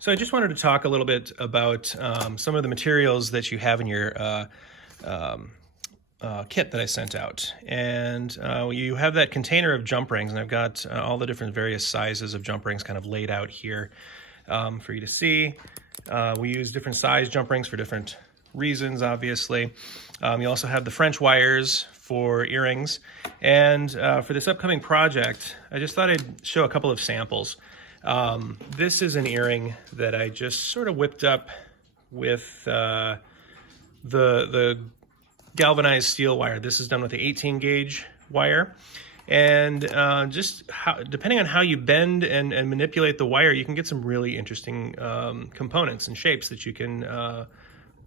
So I just wanted to talk a little bit about some of the materials that you have in your um, kit that I sent out. And you have that container of jump rings, and I've got all the different various sizes of jump rings kind of laid out here for you to see. We use different size jump rings for different reasons, obviously. You also have the French wires for earrings. And for this upcoming project, I just thought I'd show a couple of samples. This is an earring that I just sort of whipped up with the galvanized steel wire. This is done with the 18 gauge wire. And depending on how you bend and manipulate the wire, you can get some really interesting components and shapes that you can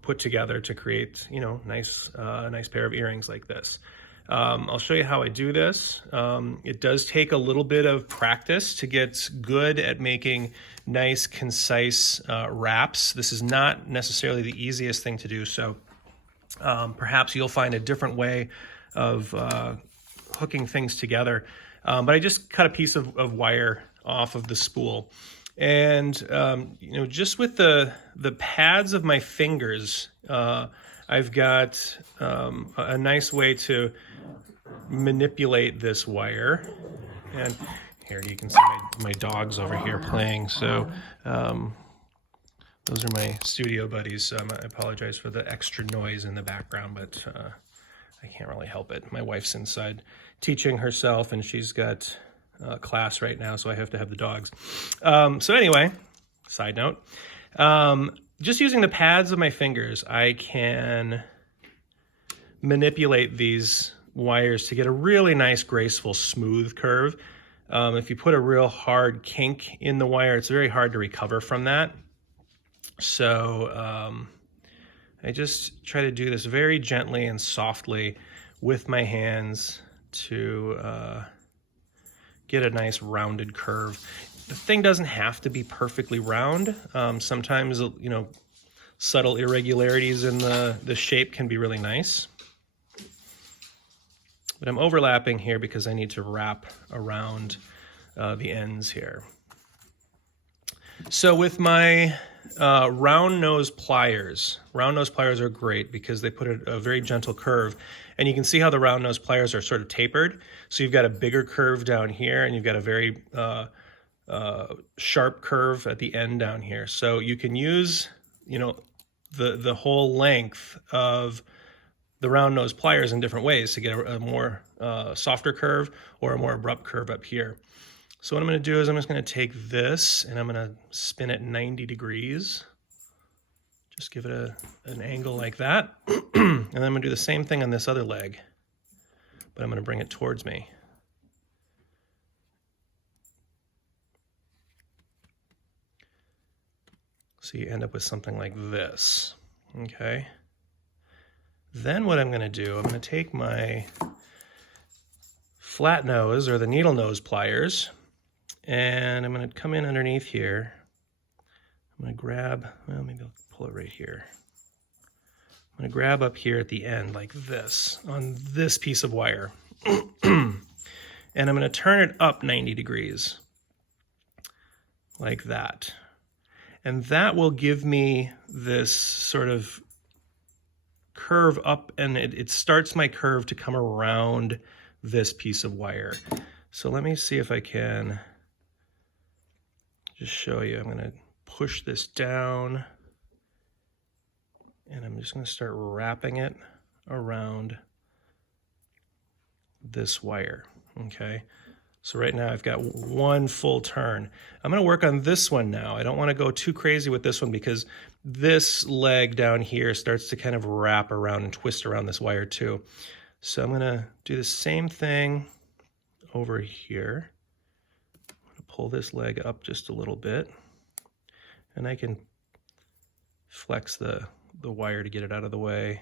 put together to create, nice pair of earrings like this. I'll show you how I do this. It does take a little bit of practice to get good at making nice, concise wraps. This is not necessarily the easiest thing to do, so perhaps you'll find a different way of hooking things together. But I just cut a piece of wire off of the spool. And, just with the pads of my fingers, I've got a nice way to manipulate this wire. And here you can see my dogs over here playing. So those are my studio buddies. So I apologize for the extra noise in the background, but I can't really help it. My wife's inside teaching herself, and she's got class right now, so I have to have the dogs. So anyway, side note, just using the pads of my fingers, I can manipulate these wires to get a really nice, graceful, smooth curve. If you put a real hard kink in the wire, it's very hard to recover from that. So I just try to do this very gently and softly with my hands to get a nice rounded curve. The thing doesn't have to be perfectly round. Sometimes, subtle irregularities in the shape can be really nice. But I'm overlapping here because I need to wrap around the ends here. So with my round nose pliers are great because they put a very gentle curve, and you can see how the round nose pliers are sort of tapered. So you've got a bigger curve down here, and you've got a very sharp curve at the end down here. So you can use, the whole length of the round nose pliers in different ways to get a more softer curve or a more abrupt curve up here. So what I'm going to do is I'm just going to take this and I'm going to spin it 90 degrees. Just give it an angle like that. And then I'm going to do the same thing on this other leg, but I'm going to bring it towards me. So you end up with something like this, okay? Then what I'm going to do, I'm going to take my flat nose or the needle nose pliers, and I'm going to come in underneath here. I'm going to grab, well, maybe I'll pull it right here. I'm going to grab up here at the end like this on this piece of wire. And I'm going to turn it up 90 degrees like that. And that will give me this sort of curve up, and it starts my curve to come around this piece of wire. So let me see if I can just show you. I'm going to push this down, and I'm just going to start wrapping it around this wire, okay? So right now I've got one full turn. I'm going to work on this one now. I don't want to go too crazy with this one because this leg down here starts to kind of wrap around and twist around this wire too. So I'm going to do the same thing over here. I'm going to pull this leg up just a little bit, and I can flex the wire to get it out of the way.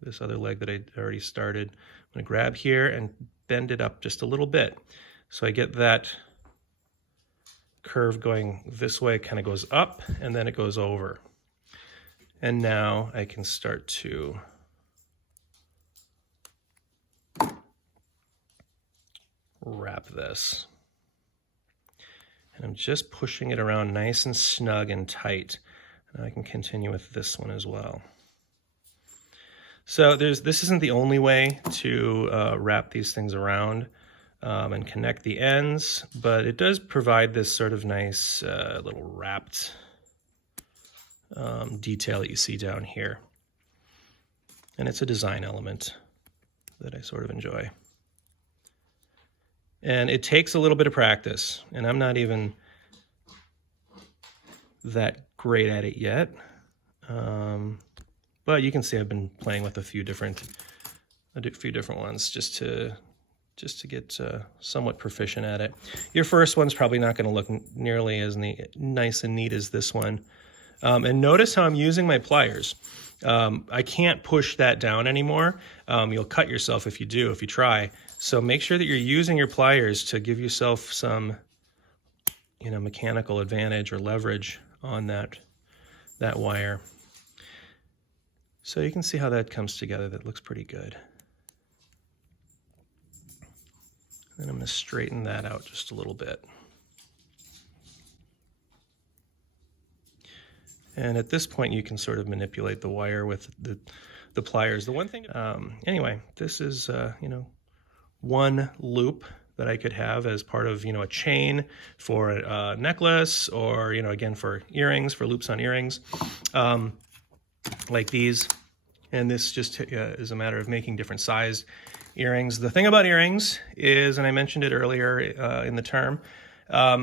This other leg that I already started, I'm going to grab here and bend it up just a little bit. So I get that curve going this way, kind of goes up, and then it goes over. And now I can start to wrap this. And I'm just pushing it around nice and snug and tight. And I can continue with this one as well. So this isn't the only way to wrap these things around and connect the ends, but it does provide this sort of nice little wrapped detail that you see down here. And it's a design element that I sort of enjoy. And it takes a little bit of practice, and I'm not even that great at it yet. But you can see I've been playing with a few different ones just to get somewhat proficient at it. Your first one's probably not going to look nearly as nice and neat as this one. And notice how I'm using my pliers. I can't push that down anymore. You'll cut yourself if you try. So make sure that you're using your pliers to give yourself some, mechanical advantage or leverage on that wire. So you can see how that comes together. That looks pretty good. And I'm going to straighten that out just a little bit. And at this point, you can sort of manipulate the wire with the pliers. The one thing, anyway, this is, one loop that I could have as part of, a chain for a necklace, or, again, for earrings, for loops on earrings, like these. And this just is a matter of making different sized earrings. The thing about earrings is, and I mentioned it earlier in the term,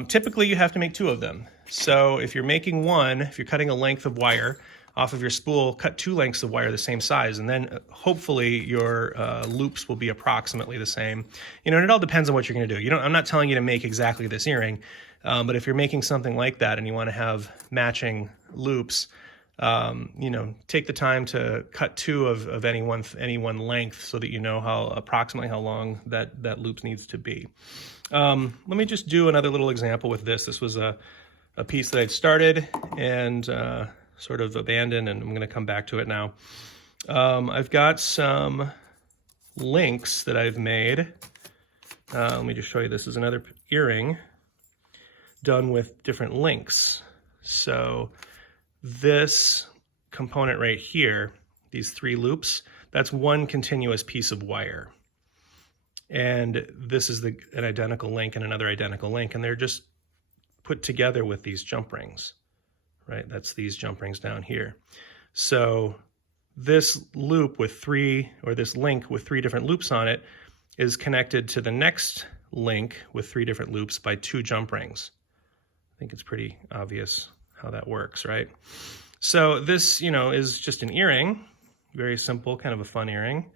typically you have to make two of them. So if you're making one, if you're cutting a length of wire off of your spool, cut two lengths of wire the same size, and then hopefully your loops will be approximately the same. And it all depends on what you're going to do. I'm not telling you to make exactly this earring, but if you're making something like that and you want to have matching loops, take the time to cut two of any one length so that you know approximately how long that loop needs to be. Let me just do another little example with this. This was a piece that I'd started and sort of abandoned, and I'm going to come back to it now. I've got some links that I've made. Let me just show you. This is another earring done with different links. So this component right here, these three loops, that's one continuous piece of wire. And this is an identical link and another identical link, and they're just put together with these jump rings, right? That's these jump rings down here. So this loop with this link with three different loops on it is connected to the next link with three different loops by two jump rings. I think it's pretty obvious how that works, right? So this, is just an earring, very simple, kind of a fun earring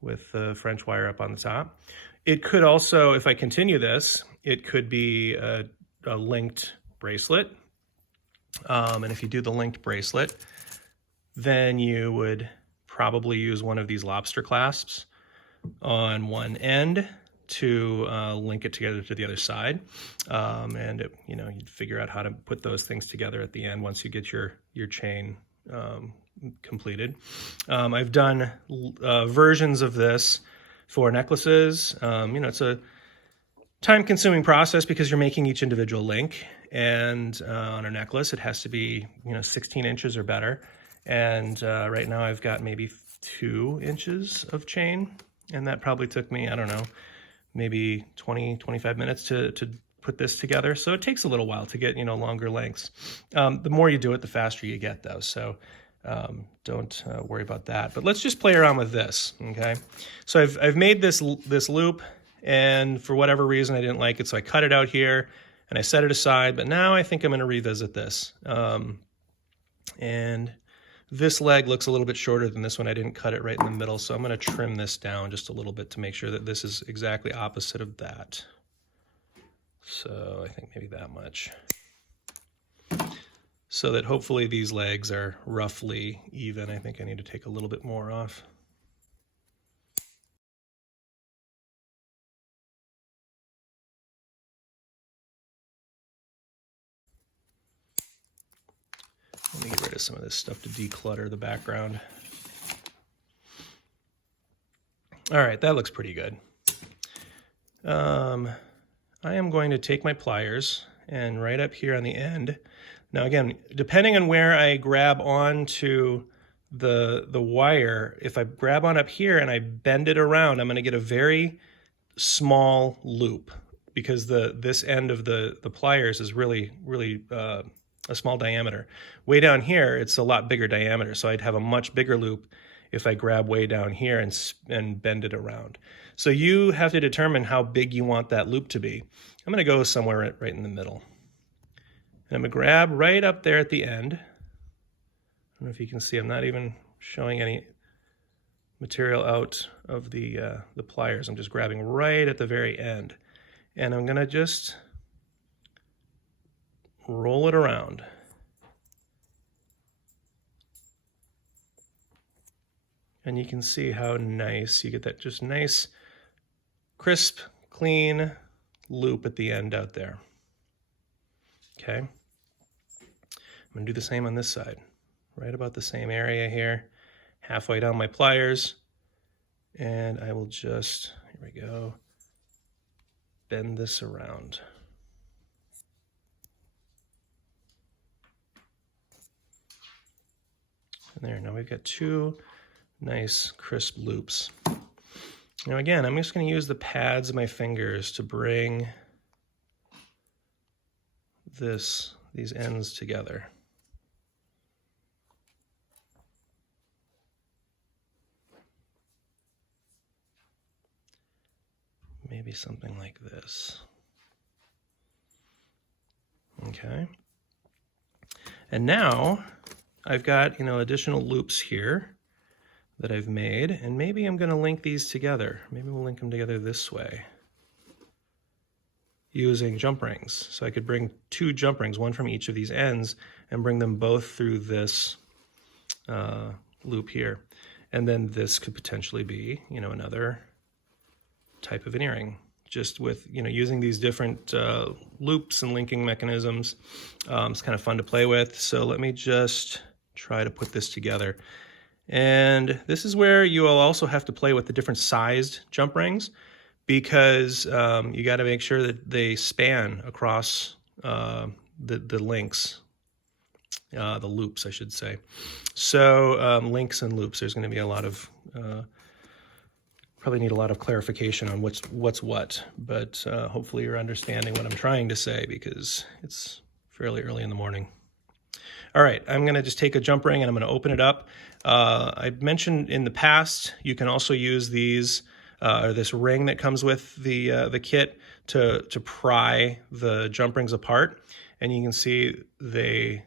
with the French wire up on the top. It could also, if I continue this, it could be a linked bracelet. And if you do the linked bracelet, then you would probably use one of these lobster clasps on one end to link it together to the other side. And you'd figure out how to put those things together at the end once you get your chain completed. I've done versions of this for necklaces. It's a time-consuming process because you're making each individual link, and on a necklace it has to be 16 inches or better. And right now I've got maybe 2 inches of chain, and that probably took me, I don't know, maybe 20-25 minutes to put this together. So it takes a little while to get longer lengths. The more you do it, the faster you get, though. So don't worry about that. But let's just play around with this, okay? So I've made this loop, and for whatever reason I didn't like it, so I cut it out here and I set it aside. But now I think I'm going to revisit this. And this leg looks a little bit shorter than this one. I didn't cut it right in the middle, so I'm going to trim this down just a little bit to make sure that this is exactly opposite of that. So I think maybe that much. So that hopefully these legs are roughly even. I think I need to take a little bit more off. Let me get rid of some of this stuff to declutter the background. All right, that looks pretty good. I am going to take my pliers and right up here on the end. Now again, depending on where I grab onto the wire, if I grab on up here and I bend it around, I'm going to get a very small loop because this end of the pliers is really a small diameter. Way down here, it's a lot bigger diameter, so I'd have a much bigger loop if I grab way down here and bend it around. So you have to determine how big you want that loop to be. I'm going to go somewhere right in the middle. And I'm going to grab right up there at the end. I don't know if you can see, I'm not even showing any material out of the pliers. I'm just grabbing right at the very end. And I'm going to just roll it around. And you can see how nice, you get that just nice, crisp, clean loop at the end out there. Okay. I'm going to do the same on this side. Right about the same area here, halfway down my pliers. And I will just, here we go, bend this around. And there, now we've got two nice crisp loops. Now again, I'm just going to use the pads of my fingers to bring these ends together. Maybe something like this. Okay. And now I've got, additional loops here that I've made, and maybe I'm going to link these together. Maybe we'll link them together this way using jump rings. So I could bring two jump rings, one from each of these ends, and bring them both through this loop here. And then this could potentially be, another type of an earring, just with, using these different loops and linking mechanisms. It's kind of fun to play with. So let me just try to put this together. And this is where you will also have to play with the different sized jump rings, because you got to make sure that they span across the links, the loops, I should say. So links and loops, there's going to be a lot of, probably need a lot of clarification on what's what, but hopefully you're understanding what I'm trying to say, because it's fairly early in the morning. All right, I'm going to just take a jump ring and I'm going to open it up. I mentioned in the past, you can also use these, or this ring that comes with the kit to pry the jump rings apart. And you can see they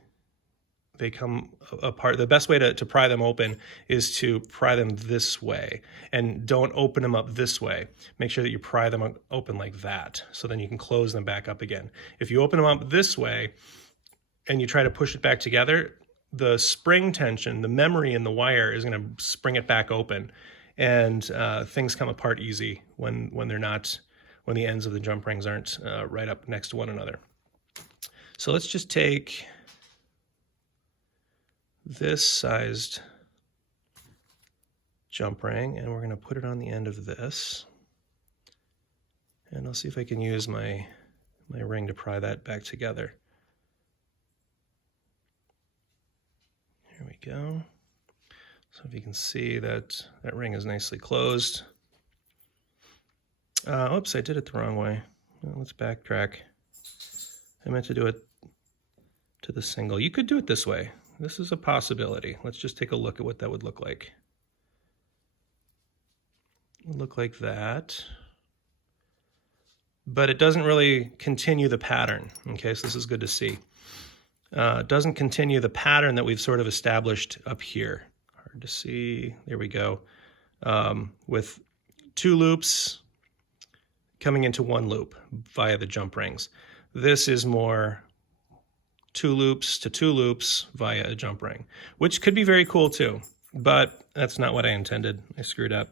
come apart. The best way to pry them open is to pry them this way, and don't open them up this way. Make sure that you pry them open like that, so then you can close them back up again. If you open them up this way and you try to push it back together, the spring tension, the memory in the wire is going to spring it back open, and things come apart easy when the ends of the jump rings aren't right up next to one another. So let's just take this sized jump ring, and we're going to put it on the end of this. And I'll see if I can use my ring to pry that back together. Here we go. So if you can see that ring is nicely closed. Oops, I did it the wrong way. Well, let's backtrack. I meant to do it to the single. You could do it this way. This is a possibility. Let's just take a look at what that would look like. It would look like that. But it doesn't really continue the pattern. Okay, so this is good to see. It doesn't continue the pattern that we've sort of established up here. Hard to see. There we go. With two loops coming into one loop via the jump rings. This is more two loops to two loops via a jump ring, which could be very cool too, but that's not what I intended. I screwed up.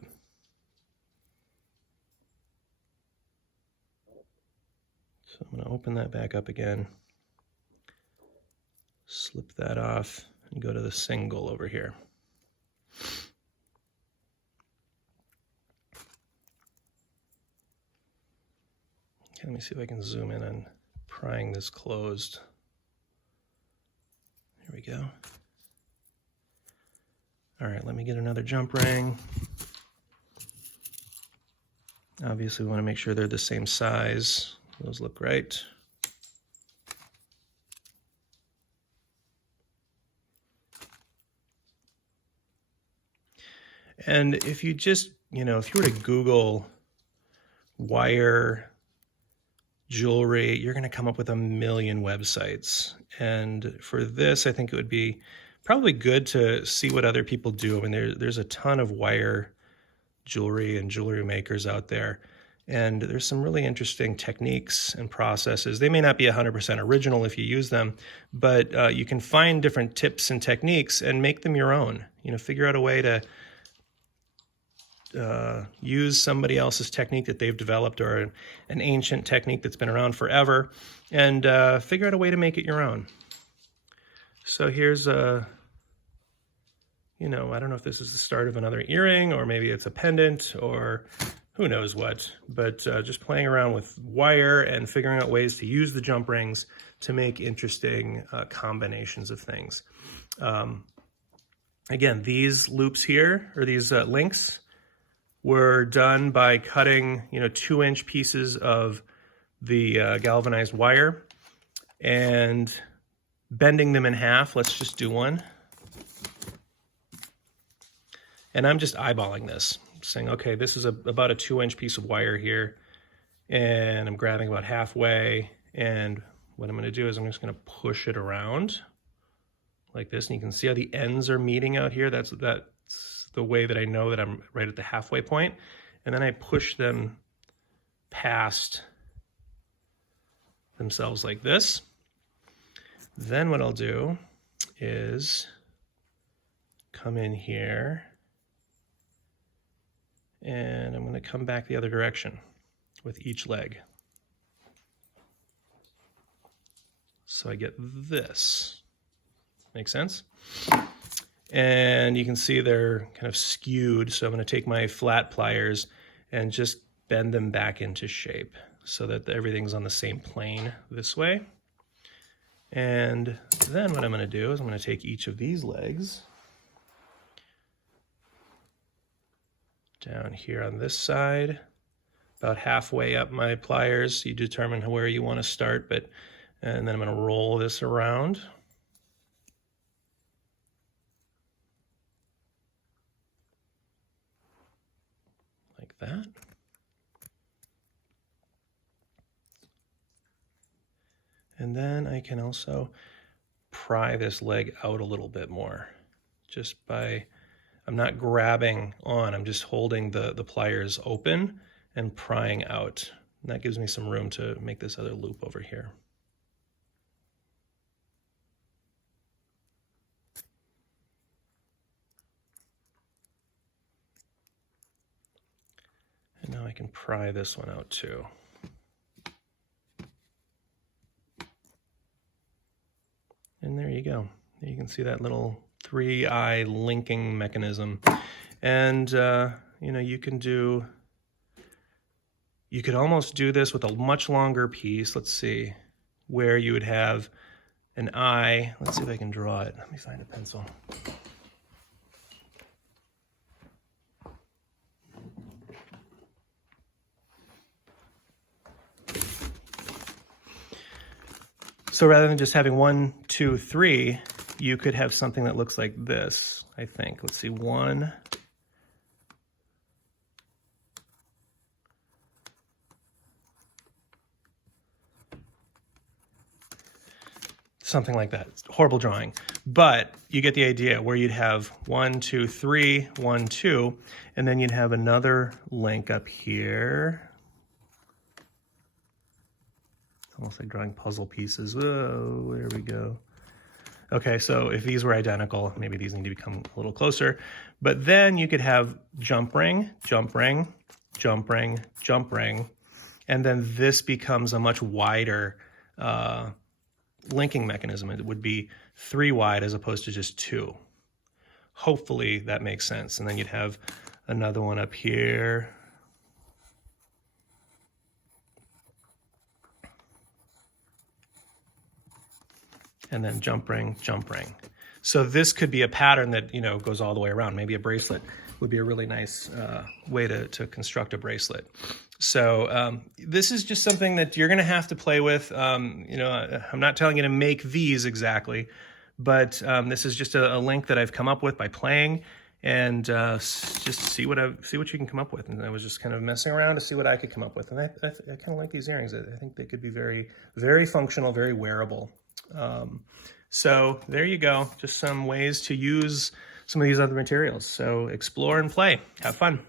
So I'm going to open that back up again, slip that off, and go to the single over here. Okay, let me see if I can zoom in on prying this closed. Here we go. All right, let me get another jump ring. Obviously, we want to make sure they're the same size. Those look right. And if you just, if you were to Google wire jewelry, you're going to come up with a million websites. And for this, I think it would be probably good to see what other people do. I mean, there's a ton of wire jewelry and jewelry makers out there. And there's some really interesting techniques and processes. They may not be 100% original if you use them, but you can find different tips and techniques and make them your own. Figure out a way to use somebody else's technique that they've developed, or an ancient technique that's been around forever, and figure out a way to make it your own. So here's a, I don't know if this is the start of another earring, or maybe it's a pendant, or who knows what, but just playing around with wire and figuring out ways to use the jump rings to make interesting combinations of things. Again, these loops here, or these links, were done by cutting, 2-inch pieces of the galvanized wire and bending them in half. Let's just do one. And I'm just eyeballing this, saying, okay, this is about a 2-inch piece of wire here, and I'm grabbing about halfway, and what I'm going to do is I'm just going to push it around like this, and you can see how the ends are meeting out here. That's the way that I know that I'm right at the halfway point. And then I push them past themselves like this. Then what I'll do is come in here, and I'm going to come back the other direction with each leg. So I get this. Make sense? And you can see they're kind of skewed, so I'm going to take my flat pliers and just bend them back into shape so that everything's on the same plane this way. And then what I'm going to do is I'm going to take each of these legs down here on this side, about halfway up my pliers. You determine where you want to start, and then I'm going to roll this around. Like that. And then I can also pry this leg out a little bit more, just by, I'm not grabbing on, I'm just holding the pliers open and prying out. And that gives me some room to make this other loop over here. And now I can pry this one out too. And there you go. You can see that little 3-eye linking mechanism. And, you could almost do this with a much longer piece. Let's see, where you would have an eye. Let's see if I can draw it. Let me find a pencil. So rather than just having 1, 2, 3, you could have something that looks like this, I think. Let's see, 1, something like that. It's horrible drawing, but you get the idea, where you'd have 1, 2, 3, 1, 2, and then you'd have another link up here. Almost like drawing puzzle pieces. Whoa, there we go. Okay, so if these were identical, maybe these need to become a little closer. But then you could have jump ring, jump ring, jump ring, jump ring, and then this becomes a much wider linking mechanism. It would be 3 wide as opposed to just 2. Hopefully that makes sense. And then you'd have another one up here. and then jump ring, jump ring. So this could be a pattern that, you know, goes all the way around. Maybe a bracelet would be a really nice way to construct a bracelet. So this is just something that you're going to have to play with. You know, I'm not telling you to make these exactly, but this is just a link that I've come up with by playing, and just see what you can come up with. And I was just kind of messing around to see what I could come up with. And I kind of like these earrings. I think they could be very, very functional, very wearable. So there you go. Just some ways to use some of these other materials. So explore and play. Have fun.